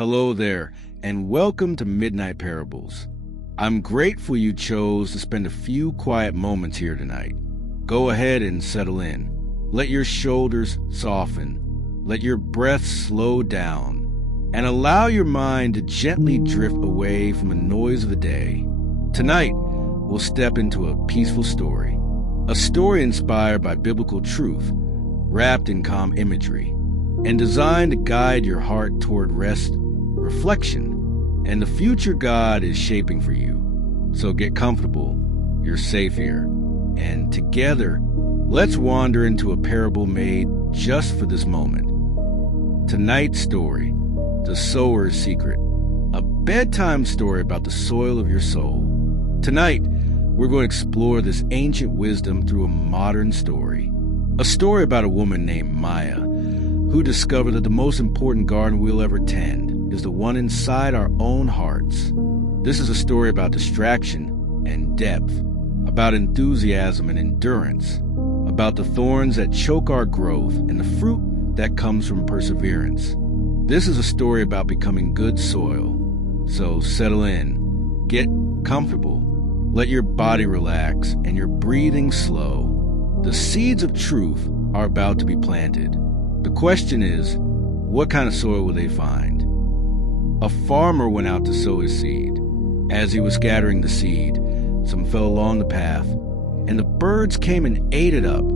Hello there, and welcome to Midnight Parables. I'm grateful you chose to spend a few quiet moments here tonight. Go ahead and settle in. Let your shoulders soften. Let your breath slow down. And allow your mind to gently drift away from the noise of the day. Tonight, we'll step into a peaceful story. A story inspired by biblical truth, wrapped in calm imagery, and designed to guide your heart toward rest, reflection, and the future God is shaping for you. So get comfortable, you're safe here, and together, let's wander into a parable made just for this moment. Tonight's story, The Sower's Secret, a bedtime story about the soil of your soul. Tonight, we're going to explore this ancient wisdom through a modern story. A story about a woman named Maya, who discovered that the most important garden we'll ever tend is the one inside our own hearts. This is a story about distraction and depth, about enthusiasm and endurance, about the thorns that choke our growth and the fruit that comes from perseverance. This is a story about becoming good soil. So settle in, get comfortable, let your body relax, and your breathing slow. The seeds of truth are about to be planted. The question is, what kind of soil will they find? A farmer went out to sow his seed. As he was scattering the seed, some fell along the path, and the birds came and ate it up.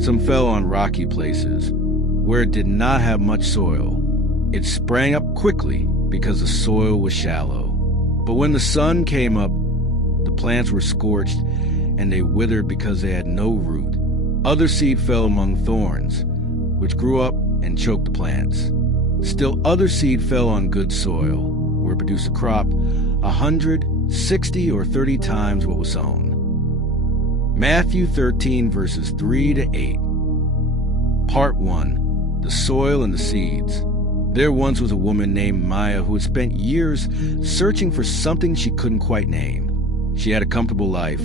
Some fell on rocky places, where it did not have much soil. It sprang up quickly because the soil was shallow. But when the sun came up, the plants were scorched, and they withered because they had no root. Other seed fell among thorns, which grew up and choked the plants. Still other seed fell on good soil, where it produced a crop 100, 60, or 30 times what was sown. Matthew 13, verses 3 to 8. Part 1. The Soil and the Seeds. There once was a woman named Maya who had spent years searching for something she couldn't quite name. She had a comfortable life,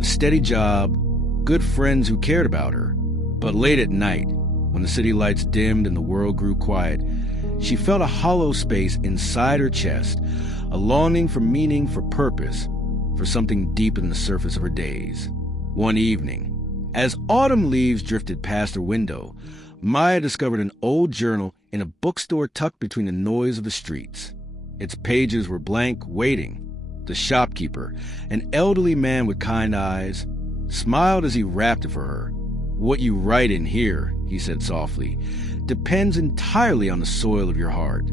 a steady job, good friends who cared about her. But late at night, when the city lights dimmed and the world grew quiet, she felt a hollow space inside her chest, a longing for meaning, for purpose, for something deep in the surface of her days. One evening, as autumn leaves drifted past her window, Maya discovered an old journal in a bookstore tucked between the noise of the streets. Its pages were blank, waiting. The shopkeeper, an elderly man with kind eyes, smiled as he wrapped it for her. "What you write in here," he said softly, "depends entirely on the soil of your heart."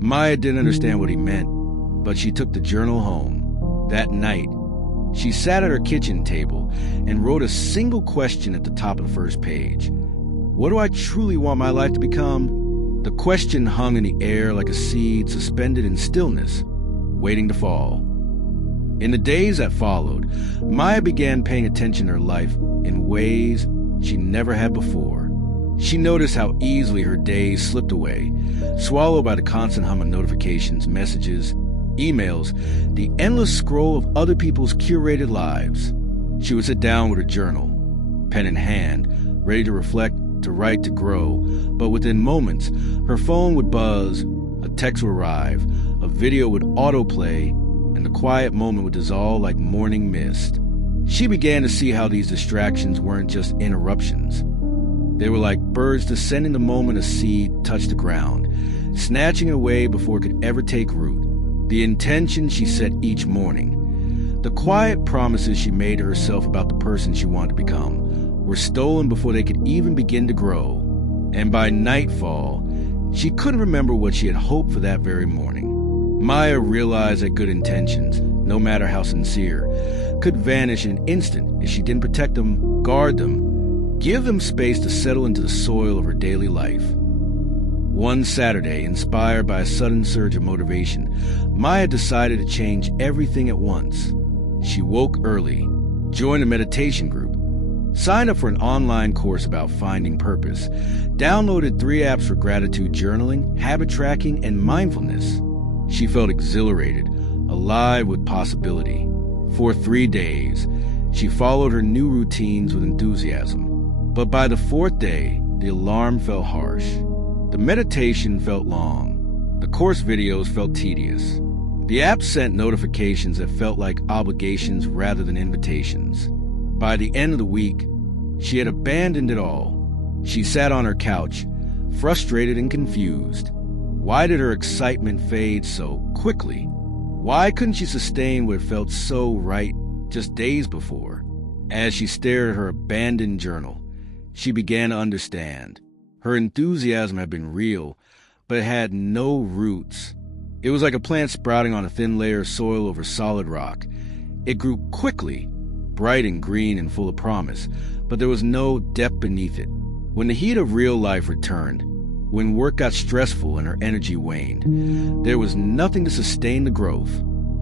Maya didn't understand what he meant, but she took the journal home. That night, she sat at her kitchen table and wrote a single question at the top of the first page. What do I truly want my life to become? The question hung in the air like a seed suspended in stillness, waiting to fall. In the days that followed, Maya began paying attention to her life in ways she never had before. She noticed how easily her days slipped away, swallowed by the constant hum of notifications, messages, emails, the endless scroll of other people's curated lives. She would sit down with her journal, pen in hand, ready to reflect, to write, to grow, but within moments, her phone would buzz, a text would arrive, a video would autoplay, and the quiet moment would dissolve like morning mist. She began to see how these distractions weren't just interruptions. They were like birds descending the moment a seed touched the ground, snatching it away before it could ever take root. The intention she set each morning, the quiet promises she made to herself about the person she wanted to become, were stolen before they could even begin to grow. And by nightfall, she couldn't remember what she had hoped for that very morning. Maya realized that good intentions, no matter how sincere, could vanish in an instant if she didn't protect them, guard them, give them space to settle into the soil of her daily life. One Saturday, inspired by a sudden surge of motivation, Maya decided to change everything at once. She woke early, joined a meditation group, signed up for an online course about finding purpose, downloaded 3 apps for gratitude journaling, habit tracking, and mindfulness. She felt exhilarated, alive with possibility. For 3 days, she followed her new routines with enthusiasm. But by the 4th day, the alarm felt harsh. The meditation felt long. The The course videos felt tedious. The app sent notifications that felt like obligations rather than invitations. By the end of the week, she had abandoned it all. She sat on her couch, frustrated and confused. Why did her excitement fade so quickly? Why couldn't she sustain what felt so right just days before? As she stared at her abandoned journal, she began to understand. Her enthusiasm had been real, but it had no roots. It was like a plant sprouting on a thin layer of soil over solid rock. It grew quickly, bright and green and full of promise, but there was no depth beneath it. When the heat of real life returned, when work got stressful and her energy waned, there was nothing to sustain the growth.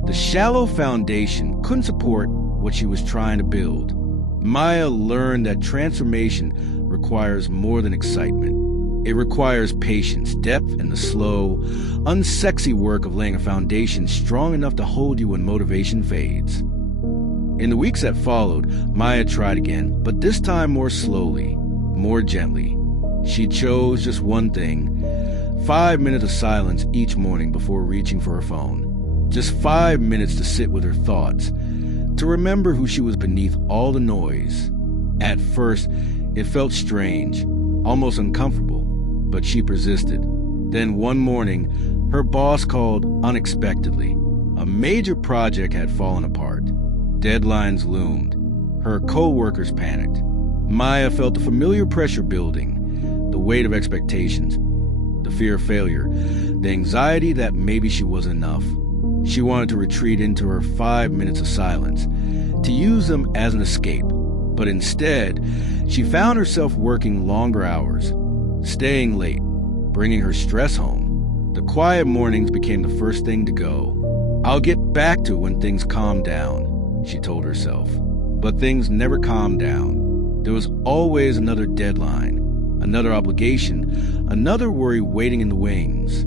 The shallow foundation couldn't support what she was trying to build. Maya learned that transformation requires more than excitement. It requires patience, depth, and the slow, unsexy work of laying a foundation strong enough to hold you when motivation fades. In the weeks that followed, Maya tried again, but this time more slowly, more gently. She chose just one thing: 5 minutes of silence each morning before reaching for her phone. Just 5 minutes to sit with her thoughts, to remember who she was beneath all the noise. At first, it felt strange, almost uncomfortable, but she persisted. Then one morning, her boss called unexpectedly. A major project had fallen apart. Deadlines loomed. Her co-workers panicked. Maya felt the familiar pressure building, the weight of expectations, the fear of failure, the anxiety that maybe she wasn't enough. She wanted to retreat into her 5 minutes of silence, to use them as an escape. But instead, she found herself working longer hours, staying late, bringing her stress home. The quiet mornings became the first thing to go. I'll get back to it when things calm down, she told herself. But things never calmed down. There was always another deadline, another obligation, another worry waiting in the wings.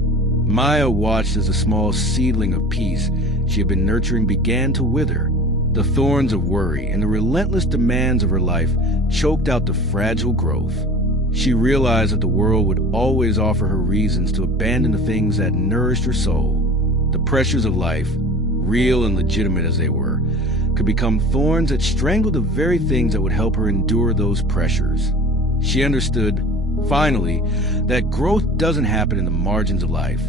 Maya watched as the small seedling of peace she had been nurturing began to wither. The thorns of worry and the relentless demands of her life choked out the fragile growth. She realized that the world would always offer her reasons to abandon the things that nourished her soul. The pressures of life, real and legitimate as they were, could become thorns that strangled the very things that would help her endure those pressures. She understood, finally, that growth doesn't happen in the margins of life.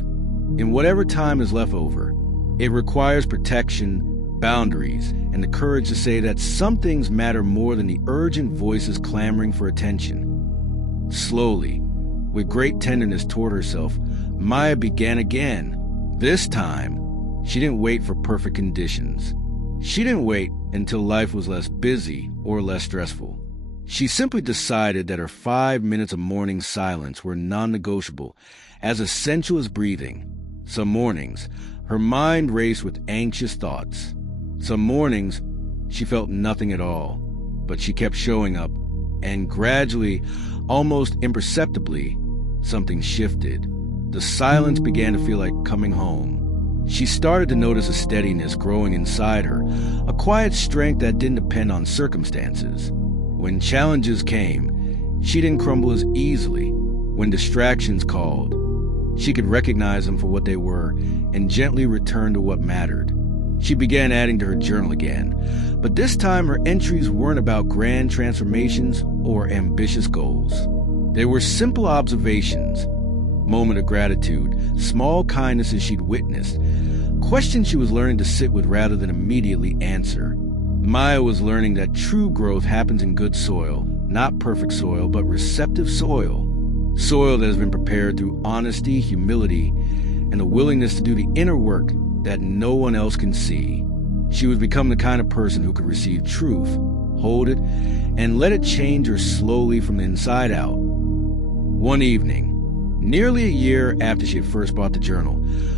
In whatever time is left over, it requires protection, boundaries, and the courage to say that some things matter more than the urgent voices clamoring for attention. Slowly, with great tenderness toward herself, Maya began again. This time, she didn't wait for perfect conditions. She didn't wait until life was less busy or less stressful. She simply decided that her 5 minutes of morning silence were non-negotiable, as essential as breathing. Some mornings, her mind raced with anxious thoughts. Some mornings, she felt nothing at all, but she kept showing up, and gradually, almost imperceptibly, something shifted. The silence began to feel like coming home. She started to notice a steadiness growing inside her, a quiet strength that didn't depend on circumstances. When challenges came, she didn't crumble as easily. When distractions called, she could recognize them for what they were and gently return to what mattered. She began adding to her journal again, but this time her entries weren't about grand transformations or ambitious goals. They were simple observations, moment of gratitude, small kindnesses she'd witnessed, questions she was learning to sit with rather than immediately answer. Maya was learning that true growth happens in good soil, not perfect soil, but receptive soil. Soil that has been prepared through honesty, humility, and the willingness to do the inner work that no one else can see. She was becoming the kind of person who could receive truth, hold it, and let it change her slowly from the inside out. One evening, nearly a year after she had first bought the journal,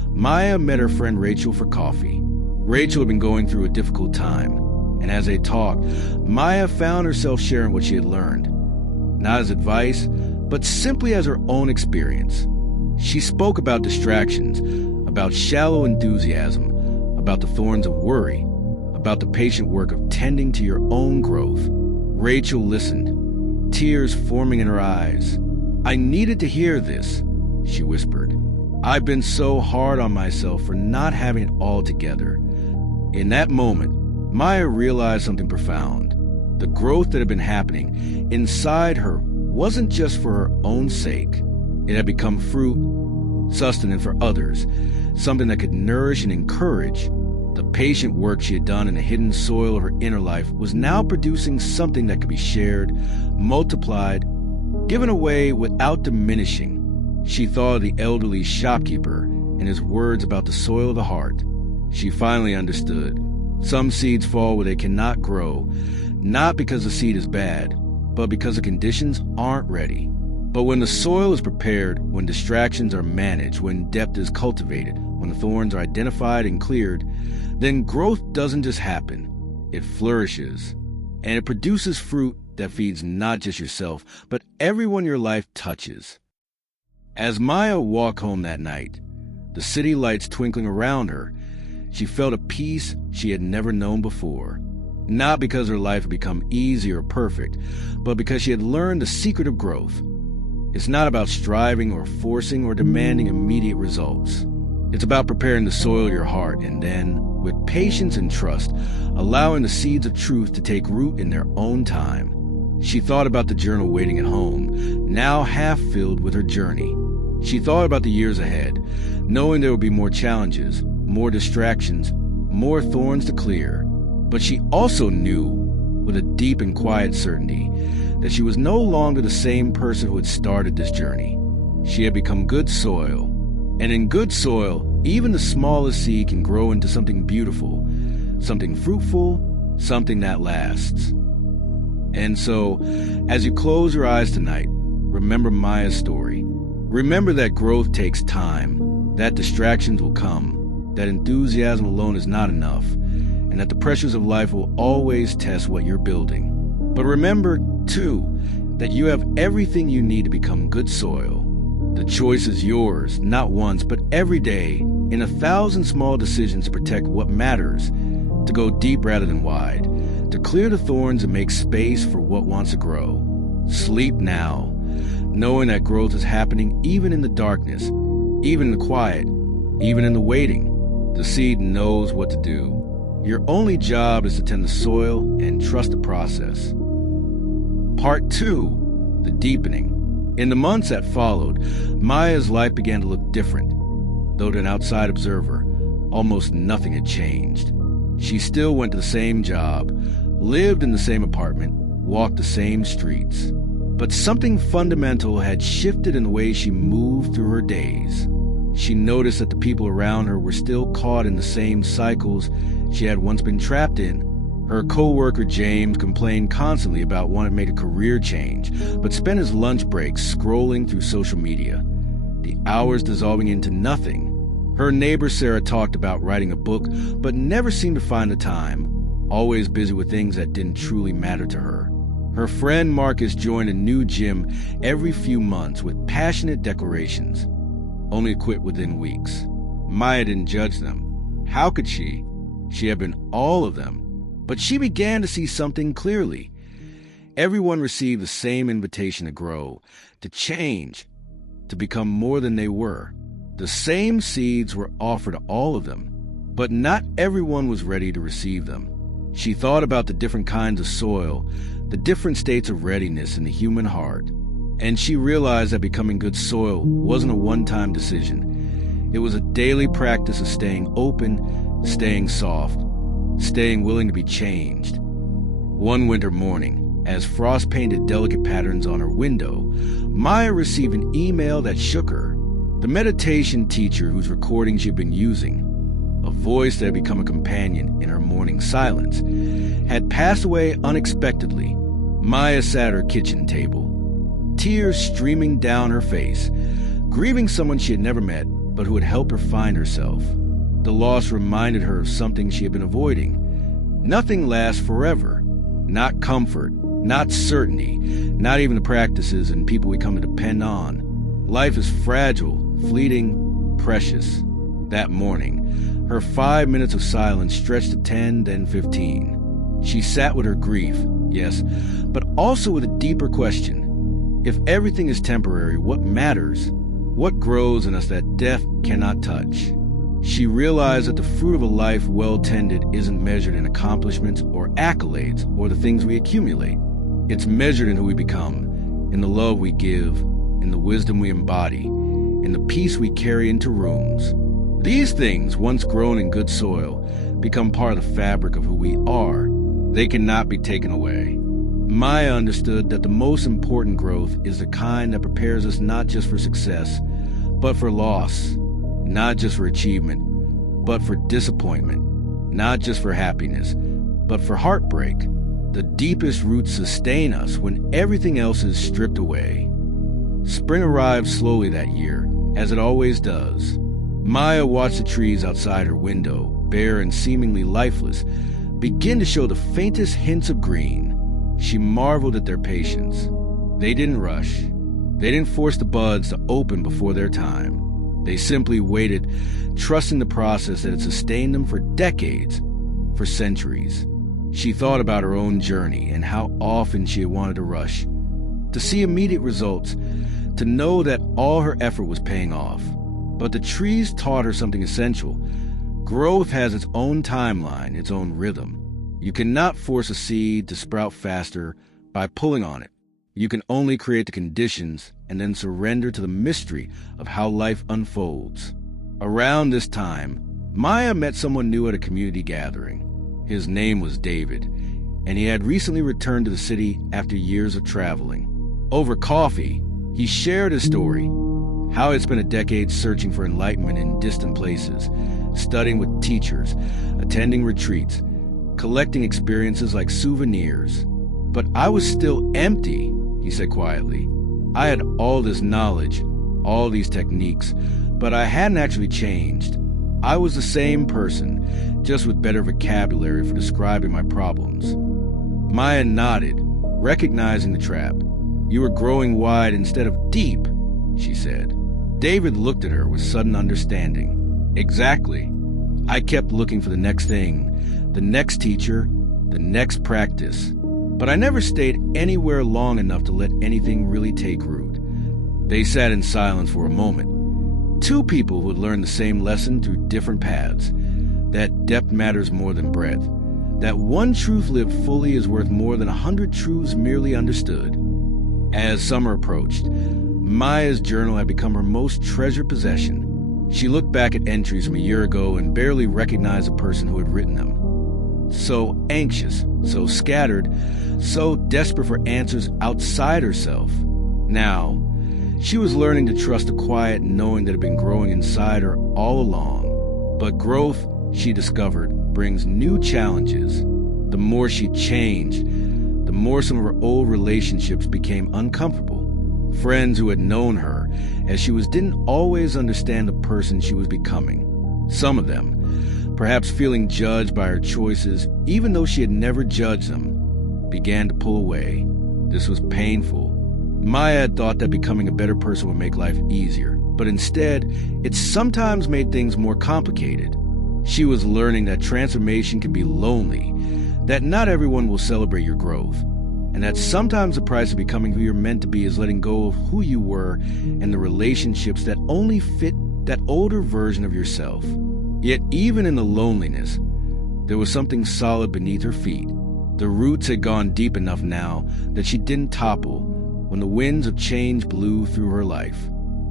Maya met her friend Rachel for coffee. Rachel had been going through a difficult time, and as they talked, Maya found herself sharing what she had learned, not as advice, but simply as her own experience. She spoke about distractions, about shallow enthusiasm, about the thorns of worry, about the patient work of tending to your own growth. Rachel listened, tears forming in her eyes. "I needed to hear this," she whispered. I've been so hard on myself for not having it all together. In that moment, Maya realized something profound. The growth that had been happening inside her wasn't just for her own sake. It had become fruit, sustenance for others, something that could nourish and encourage. The patient work she had done in the hidden soil of her inner life was now producing something that could be shared, multiplied, given away without diminishing. She thought of the elderly shopkeeper and his words about the soil of the heart. She finally understood. Some seeds fall where they cannot grow, not because the seed is bad, but because the conditions aren't ready. But when the soil is prepared, when distractions are managed, when depth is cultivated, when the thorns are identified and cleared, then growth doesn't just happen. It flourishes, and it produces fruit that feeds not just yourself, but everyone your life touches. As Maya walked home that night, the city lights twinkling around her, she felt a peace she had never known before. Not because her life had become easy or perfect, but because she had learned the secret of growth. It's not about striving or forcing or demanding immediate results. It's about preparing the soil of your heart and then, with patience and trust, allowing the seeds of truth to take root in their own time. She thought about the journal waiting at home, now half filled with her journey. She thought about the years ahead, knowing there would be more challenges, more distractions, more thorns to clear. But she also knew, with a deep and quiet certainty, that she was no longer the same person who had started this journey. She had become good soil. And in good soil, even the smallest seed can grow into something beautiful, something fruitful, something that lasts. And so, as you close your eyes tonight, remember Maya's story. Remember that growth takes time, that distractions will come, that enthusiasm alone is not enough, and that the pressures of life will always test what you're building. But remember, too, that you have everything you need to become good soil. The choice is yours, not once, but every day, in 1,000 small decisions to protect what matters, to go deep rather than wide, to clear the thorns and make space for what wants to grow. Sleep now, knowing that growth is happening even in the darkness, even in the quiet, even in the waiting. The seed knows what to do. Your only job is to tend the soil and trust the process. Part 2, the deepening. In the months that followed, Maya's life began to look different. Though to an outside observer, almost nothing had changed. She still went to the same job, lived in the same apartment, walked the same streets. But something fundamental had shifted in the way she moved through her days. She noticed that the people around her were still caught in the same cycles she had once been trapped in. Her co-worker James complained constantly about wanting to make a career change, but spent his lunch breaks scrolling through social media, the hours dissolving into nothing. Her neighbor Sarah talked about writing a book, but never seemed to find the time, always busy with things that didn't truly matter to her. Her friend Marcus joined a new gym every few months with passionate declarations, only to quit within weeks. Maya didn't judge them. How could she? She had been all of them. But she began to see something clearly. Everyone received the same invitation to grow, to change, to become more than they were. The same seeds were offered to all of them, but not everyone was ready to receive them. She thought about the different kinds of soil, the different states of readiness in the human heart, and she realized that becoming good soil wasn't a one-time decision. It was a daily practice of staying open, staying soft, staying willing to be changed. One winter morning, as frost painted delicate patterns on her window, Maya received an email that shook her. The meditation teacher whose recording she had been using, a voice that had become a companion in her morning silence, had passed away unexpectedly. Maya sat at her kitchen table, tears streaming down her face, grieving someone she had never met, but who had helped her find herself. The loss reminded her of something she had been avoiding. Nothing lasts forever. Not comfort, not certainty, not even the practices and people we come to depend on. Life is fragile, fleeting, precious. That morning, her 5 minutes of silence stretched to 10, then 15. She sat with her grief, yes, but also with a deeper question. If everything is temporary, what matters? What grows in us that death cannot touch? She realized that the fruit of a life well tended isn't measured in accomplishments or accolades or the things we accumulate. It's measured in who we become, in the love we give, in the wisdom we embody, in the peace we carry into rooms. These things, once grown in good soil, become part of the fabric of who we are. They cannot be taken away. Maya understood that the most important growth is the kind that prepares us not just for success, but for loss, not just for achievement, but for disappointment, not just for happiness, but for heartbreak. The deepest roots sustain us when everything else is stripped away. Spring arrived slowly that year, as it always does. Maya watched the trees outside her window, bare and seemingly lifeless, begin to show the faintest hints of green. She marveled at their patience. They didn't rush. They didn't force the buds to open before their time. They simply waited, trusting the process that had sustained them for decades, for centuries. She thought about her own journey and how often she had wanted to rush, to see immediate results, to know that all her effort was paying off. But the trees taught her something essential. Growth has its own timeline, its own rhythm. You cannot force a seed to sprout faster by pulling on it. You can only create the conditions and then surrender to the mystery of how life unfolds. Around this time, Maya met someone new at a community gathering. His name was David, and he had recently returned to the city after years of traveling. Over coffee, he shared his story, how he'd spent a decade searching for enlightenment in distant places, studying with teachers, attending retreats, collecting experiences like souvenirs. But I was still empty, he said quietly. I had all this knowledge, all these techniques, but I hadn't actually changed. I was the same person, just with better vocabulary for describing my problems. Maya nodded, recognizing the trap. You were growing wide instead of deep, she said. David looked at her with sudden understanding. Exactly. I kept looking for the next thing, the next teacher, the next practice. But I never stayed anywhere long enough to let anything really take root. They sat in silence for a moment. Two people who had learned the same lesson through different paths. That depth matters more than breadth. That one truth lived fully is worth more than 100 truths merely understood. As summer approached, Maya's journal had become her most treasured possession. She looked back at entries from a year ago and barely recognized the person who had written them. So anxious, so scattered, so desperate for answers outside herself. Now, she was learning to trust the quiet knowing that had been growing inside her all along. But growth, she discovered, brings new challenges. The more she changed, the more some of her old relationships became uncomfortable. Friends who had known her as she was didn't always understand the person she was becoming. Some of them, perhaps feeling judged by her choices, even though she had never judged them, began to pull away. This was painful. Maya had thought that becoming a better person would make life easier, but instead, it sometimes made things more complicated. She was learning that transformation can be lonely, that not everyone will celebrate your growth, and that sometimes the price of becoming who you're meant to be is letting go of who you were and the relationships that only fit that older version of yourself. Yet even in the loneliness, there was something solid beneath her feet. The roots had gone deep enough now that she didn't topple when the winds of change blew through her life.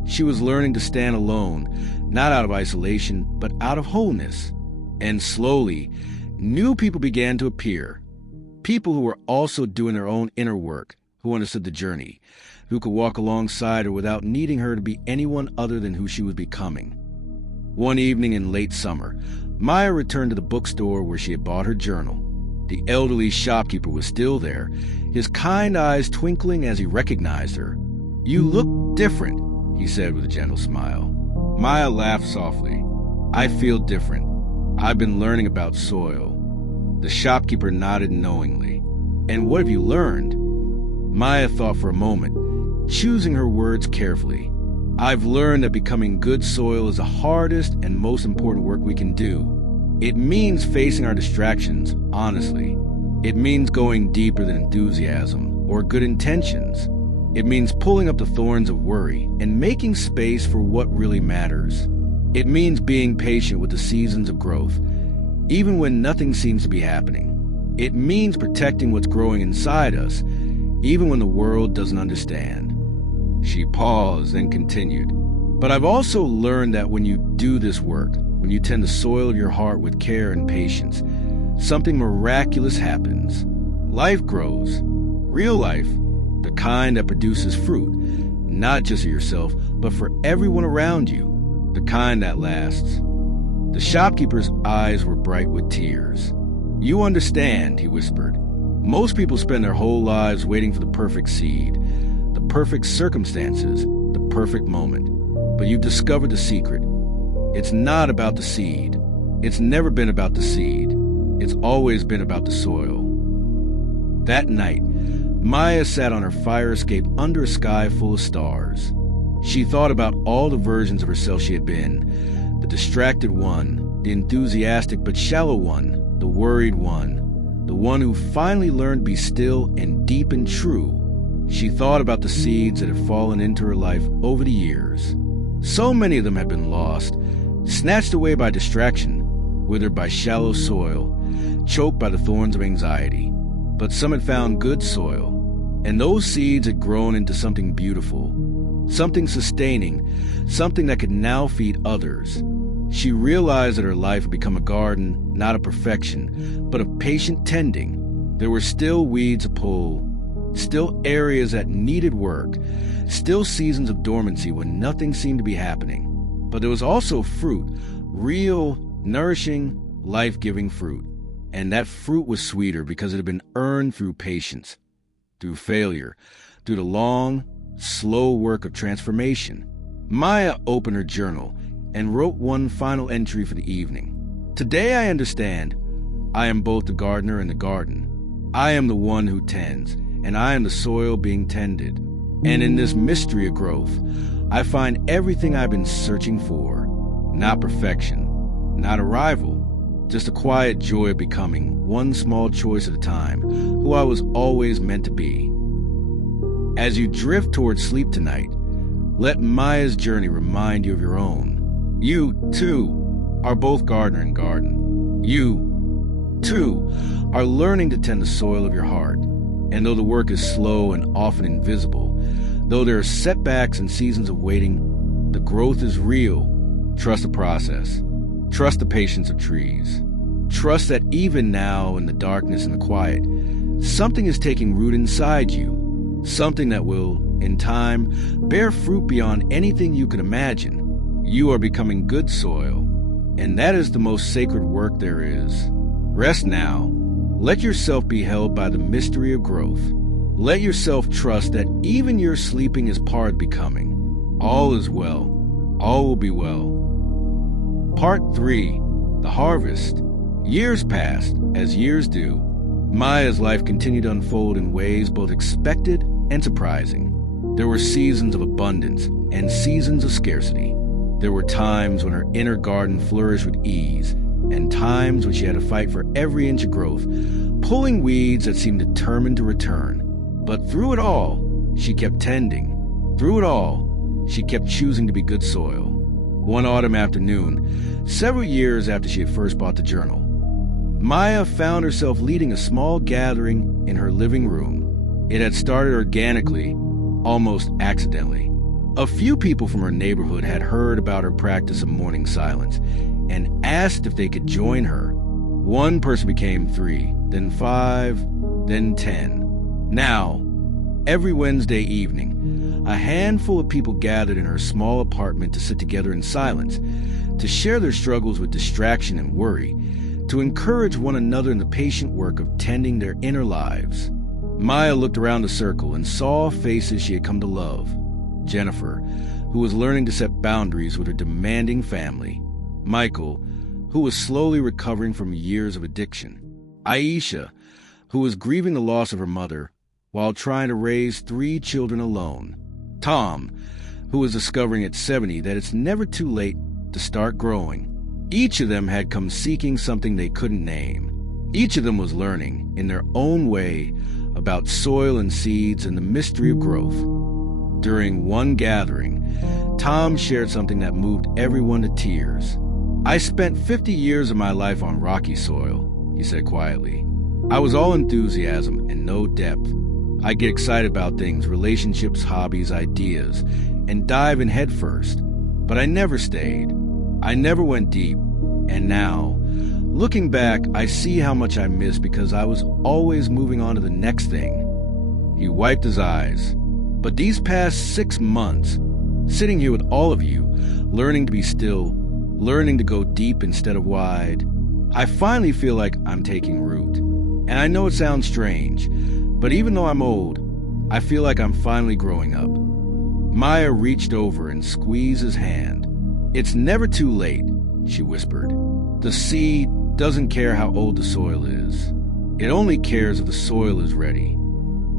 She was learning to stand alone, not out of isolation, but out of wholeness. And slowly, new people began to appear. People who were also doing their own inner work, who understood the journey, who could walk alongside her without needing her to be anyone other than who she was becoming. One evening in late summer, Maya returned to the bookstore where she had bought her journal. The elderly shopkeeper was still there, his kind eyes twinkling as he recognized her. "You look different," he said with a gentle smile. Maya laughed softly. "I feel different. I've been learning about soil." The shopkeeper nodded knowingly. "And what have you learned?" Maya thought for a moment, choosing her words carefully. "I've learned that becoming good soil is the hardest and most important work we can do. It means facing our distractions honestly. It means going deeper than enthusiasm or good intentions. It means pulling up the thorns of worry and making space for what really matters. It means being patient with the seasons of growth, even when nothing seems to be happening. It means protecting what's growing inside us, even when the world doesn't understand. She paused and continued. But I've also learned that when you do this work, when you tend the soil of your heart with care and patience, something miraculous happens. Life grows. Real life, the kind that produces fruit, not just for yourself, but for everyone around you, the kind that lasts. The shopkeeper's eyes were bright with tears. "You understand," he whispered. "Most people spend their whole lives waiting for the perfect seed, the perfect circumstances, the perfect moment. But you've discovered the secret. It's not about the seed. It's never been about the seed. It's always been about the soil." That night, Maya sat on her fire escape under a sky full of stars. She thought about all the versions of herself she had been, the distracted one, the enthusiastic but shallow one, the worried one, the one who finally learned to be still and deep and true. She thought about the seeds that had fallen into her life over the years. So many of them had been lost, snatched away by distraction, withered by shallow soil, choked by the thorns of anxiety. But some had found good soil, and those seeds had grown into something beautiful, something sustaining, something that could now feed others. She realized that her life had become a garden, not of perfection, but of patient tending. There were still weeds to pull, still areas that needed work, still seasons of dormancy when nothing seemed to be happening. But there was also fruit, real, nourishing, life-giving fruit. And that fruit was sweeter because it had been earned through patience, through failure, through the long, slow work of transformation. Maya opened her journal and wrote one final entry for the evening. "Today I understand. I am both the gardener and the garden. I am the one who tends, and I am the soil being tended. And in this mystery of growth, I find everything I've been searching for. Not perfection, not arrival, just a quiet joy of becoming, one small choice at a time, who I was always meant to be." As you drift towards sleep tonight, let Maya's journey remind you of your own. You, too, are both gardener and garden. You, too, are learning to tend the soil of your heart. And though the work is slow and often invisible, though there are setbacks and seasons of waiting, the growth is real. Trust the process. Trust the patience of trees. Trust that even now, in the darkness and the quiet, something is taking root inside you. Something that will, in time, bear fruit beyond anything you could imagine. You are becoming good soil, and that is the most sacred work there is. Rest now. Let yourself be held by the mystery of growth. Let yourself trust that even your sleeping is part of becoming. All is well. All will be well. Part 3. The Harvest. Years passed, as years do. Maya's life continued to unfold in ways both expected and surprising. There were seasons of abundance and seasons of scarcity. There were times when her inner garden flourished with ease, and times when she had to fight for every inch of growth, pulling weeds that seemed determined to return. But through it all, she kept tending. Through it all, she kept choosing to be good soil. One autumn afternoon, several years after she had first bought the journal, Maya found herself leading a small gathering in her living room. It had started organically, almost accidentally. A few people from her neighborhood had heard about her practice of morning silence and asked if they could join her. One person became 3, then 5, then 10. Now, every Wednesday evening, a handful of people gathered in her small apartment to sit together in silence, to share their struggles with distraction and worry, to encourage one another in the patient work of tending their inner lives. Maya looked around the circle and saw faces she had come to love. Jennifer, who was learning to set boundaries with her demanding family. Michael, who was slowly recovering from years of addiction. Aisha, who was grieving the loss of her mother while trying to raise 3 children alone. Tom, who was discovering at 70 that it's never too late to start growing. Each of them had come seeking something they couldn't name. Each of them was learning, in their own way, about soil and seeds and the mystery of growth. During one gathering, Tom shared something that moved everyone to tears. "I spent 50 years of my life on rocky soil," he said quietly. "I was all enthusiasm and no depth. I get excited about things, relationships, hobbies, ideas, and dive in head first. But I never stayed. I never went deep. And now, looking back, I see how much I missed because I was always moving on to the next thing." He wiped his eyes. "But these past 6 months, sitting here with all of you, learning to be still, learning to go deep instead of wide, I finally feel like I'm taking root. And I know it sounds strange, but even though I'm old, I feel like I'm finally growing up." Maya reached over and squeezed his hand. "It's never too late," she whispered. "The seed doesn't care how old the soil is. It only cares if the soil is ready."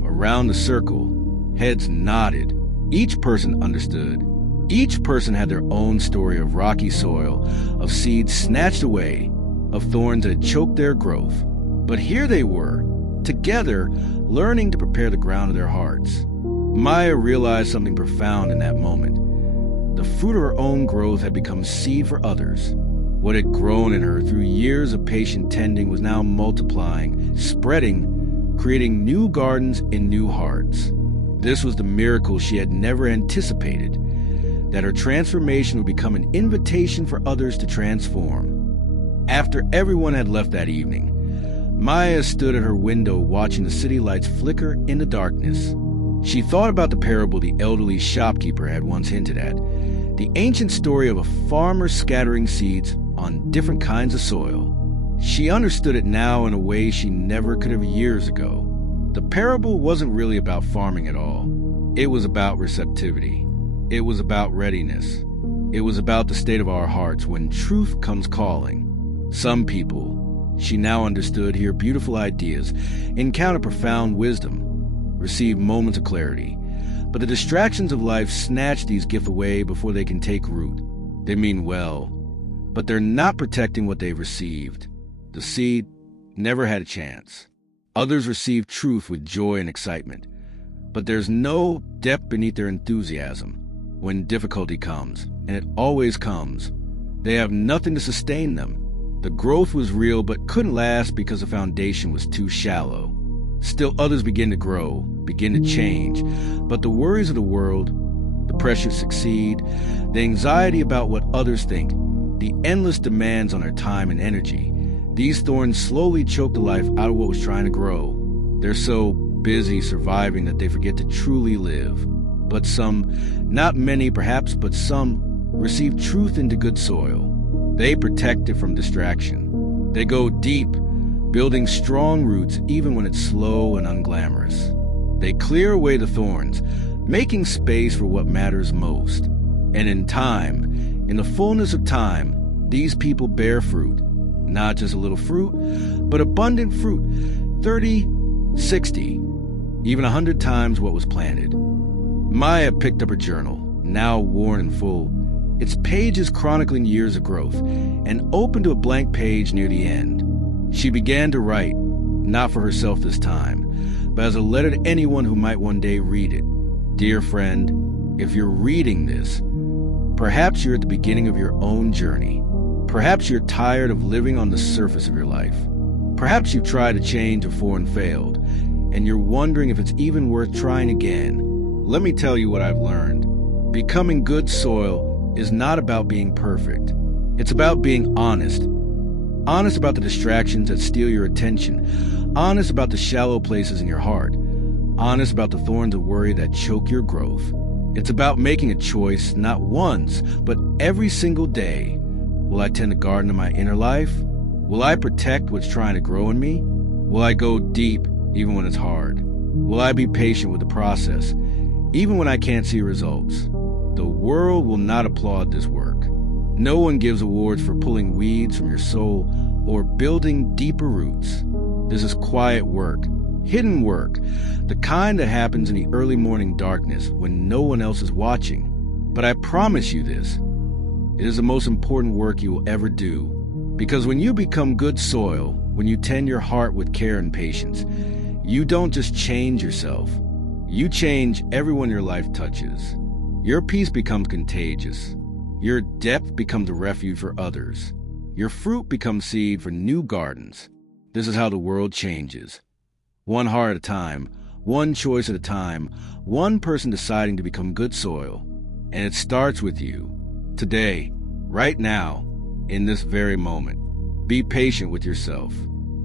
Around the circle, heads nodded. Each person understood. Each person had their own story of rocky soil, of seeds snatched away, of thorns that had choked their growth. But here they were, together, learning to prepare the ground of their hearts. Maya realized something profound in that moment. The fruit of her own growth had become seed for others. What had grown in her through years of patient tending was now multiplying, spreading, creating new gardens in new hearts. This was the miracle she had never anticipated, that her transformation would become an invitation for others to transform. After everyone had left that evening, Maya stood at her window watching the city lights flicker in the darkness. She thought about the parable the elderly shopkeeper had once hinted at, the ancient story of a farmer scattering seeds on different kinds of soil. She understood it now in a way she never could have years ago. The parable wasn't really about farming at all. It was about receptivity. It was about readiness. It was about the state of our hearts when truth comes calling. Some people, she now understood, hear beautiful ideas, encounter profound wisdom, receive moments of clarity. But the distractions of life snatch these gifts away before they can take root. They mean well, but they're not protecting what they've received. The seed never had a chance. Others receive truth with joy and excitement, but there's no depth beneath their enthusiasm. When difficulty comes, and it always comes, they have nothing to sustain them. The growth was real but couldn't last because the foundation was too shallow. Still others begin to grow, begin to change, but the worries of the world, the pressure to succeed, the anxiety about what others think, the endless demands on their time and energy, these thorns slowly choke the life out of what was trying to grow. They're so busy surviving that they forget to truly live. But some, not many perhaps, but some, receive truth into good soil. They protect it from distraction. They go deep, building strong roots even when it's slow and unglamorous. They clear away the thorns, making space for what matters most. And in time, in the fullness of time, these people bear fruit. Not just a little fruit, but abundant fruit, 30, 60, even 100 times what was planted. Maya picked up her journal, now worn and full, its pages chronicling years of growth, and opened to a blank page near the end. She began to write, not for herself this time, but as a letter to anyone who might one day read it. Dear friend, if you're reading this, perhaps you're at the beginning of your own journey. Perhaps you're tired of living on the surface of your life. Perhaps you've tried to change before and failed, and you're wondering if it's even worth trying again. Let me tell you what I've learned. Becoming good soil is not about being perfect. It's about being honest. Honest about the distractions that steal your attention. Honest about the shallow places in your heart. Honest about the thorns of worry that choke your growth. It's about making a choice, not once, but every single day. Will I tend the garden of my inner life? Will I protect what's trying to grow in me? Will I go deep even when it's hard? Will I be patient with the process, even when I can't see results? The world will not applaud this work. No one gives awards for pulling weeds from your soul or building deeper roots. This is quiet work, hidden work, the kind that happens in the early morning darkness when no one else is watching. But I promise you this, it is the most important work you will ever do. Because when you become good soil, when you tend your heart with care and patience, you don't just change yourself, You change everyone your life touches. Your peace becomes contagious. Your depth becomes a refuge for others. Your fruit becomes seed for new gardens. This is how the world changes. One heart at a time, one choice at a time, one person deciding to become good soil. And it starts with you. Today, right now, in this very moment. Be patient with yourself.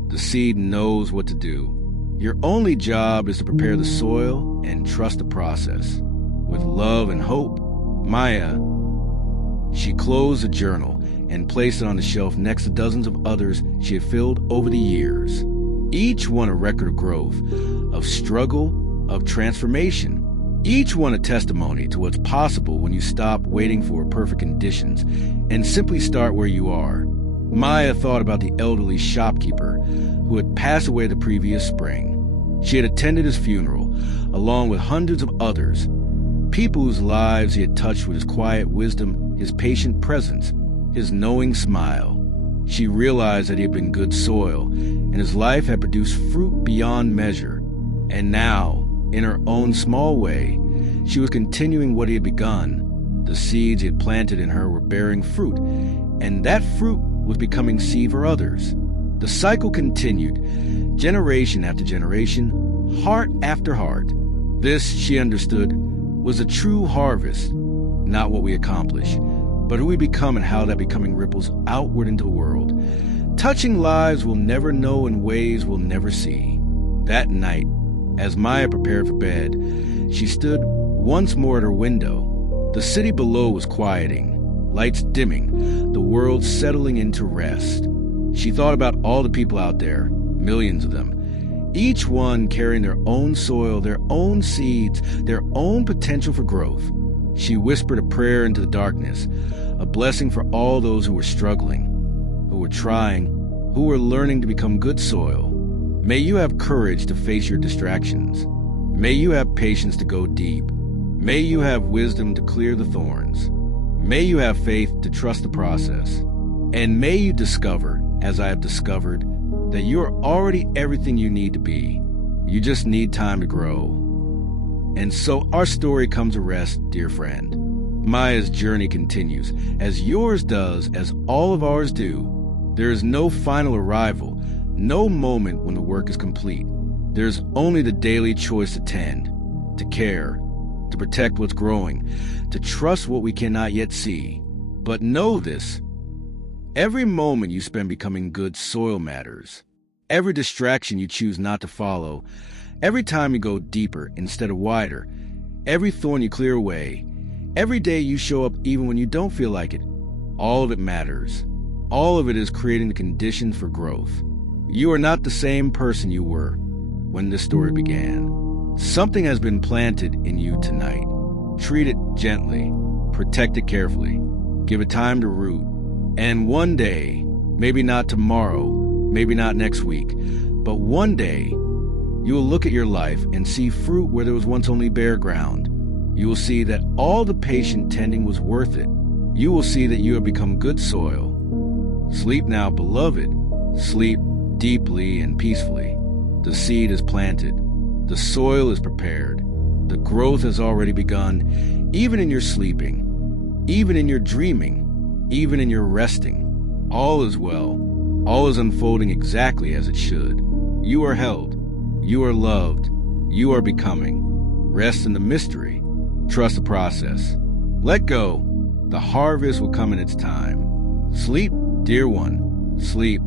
The seed knows what to do. Your only job is to prepare the soil and trust the process. With love and hope, Maya, she closed the journal and placed it on the shelf next to dozens of others she had filled over the years. Each one a record of growth, of struggle, of transformation. Each one a testimony to what's possible when you stop waiting for perfect conditions and simply start where you are. Maya thought about the elderly shopkeeper who had passed away the previous spring. She had attended his funeral, along with hundreds of others, people whose lives he had touched with his quiet wisdom, his patient presence, his knowing smile. She realized that he had been good soil, and his life had produced fruit beyond measure. And now, in her own small way, she was continuing what he had begun. The seeds he had planted in her were bearing fruit, and that fruit was becoming seed for others. The cycle continued, generation after generation, heart after heart. This, she understood, was a true harvest, not what we accomplish, but who we become and how that becoming ripples outward into the world, touching lives we'll never know in ways we'll never see. That night, as Maya prepared for bed, she stood once more at her window. The city below was quieting, lights dimming, the world settling into rest. She thought about all the people out there, millions of them, each one carrying their own soil, their own seeds, their own potential for growth. She whispered a prayer into the darkness, a blessing for all those who were struggling, who were trying, who were learning to become good soil. May you have courage to face your distractions. May you have patience to go deep. May you have wisdom to clear the thorns. May you have faith to trust the process. And may you discover, as I have discovered, that you are already everything you need to be. You just need time to grow. And so our story comes to rest, dear friend. Maya's journey continues, as yours does, as all of ours do. There is no final arrival, no moment when the work is complete. There's only the daily choice to tend, to care, to protect what's growing, to trust what we cannot yet see. But know this, every moment you spend becoming good soil matters. Every distraction you choose not to follow, every time you go deeper instead of wider, every thorn you clear away, every day you show up even when you don't feel like it, all of it matters. All of it is creating the conditions for growth. You are not the same person you were when this story began. Something has been planted in you tonight. Treat it gently, protect it carefully, give it time to root. And one day, maybe not tomorrow, maybe not next week, but one day, you will look at your life and see fruit where there was once only bare ground. You will see that all the patient tending was worth it. You will see that you have become good soil. Sleep now, beloved. Sleep deeply and peacefully. The seed is planted. The soil is prepared. The growth has already begun, even in your sleeping, even in your dreaming, even in your resting. All is well. All is unfolding exactly as it should. You are held. You are loved. You are becoming. Rest in the mystery. Trust the process. Let go. The harvest will come in its time. Sleep, dear one. Sleep.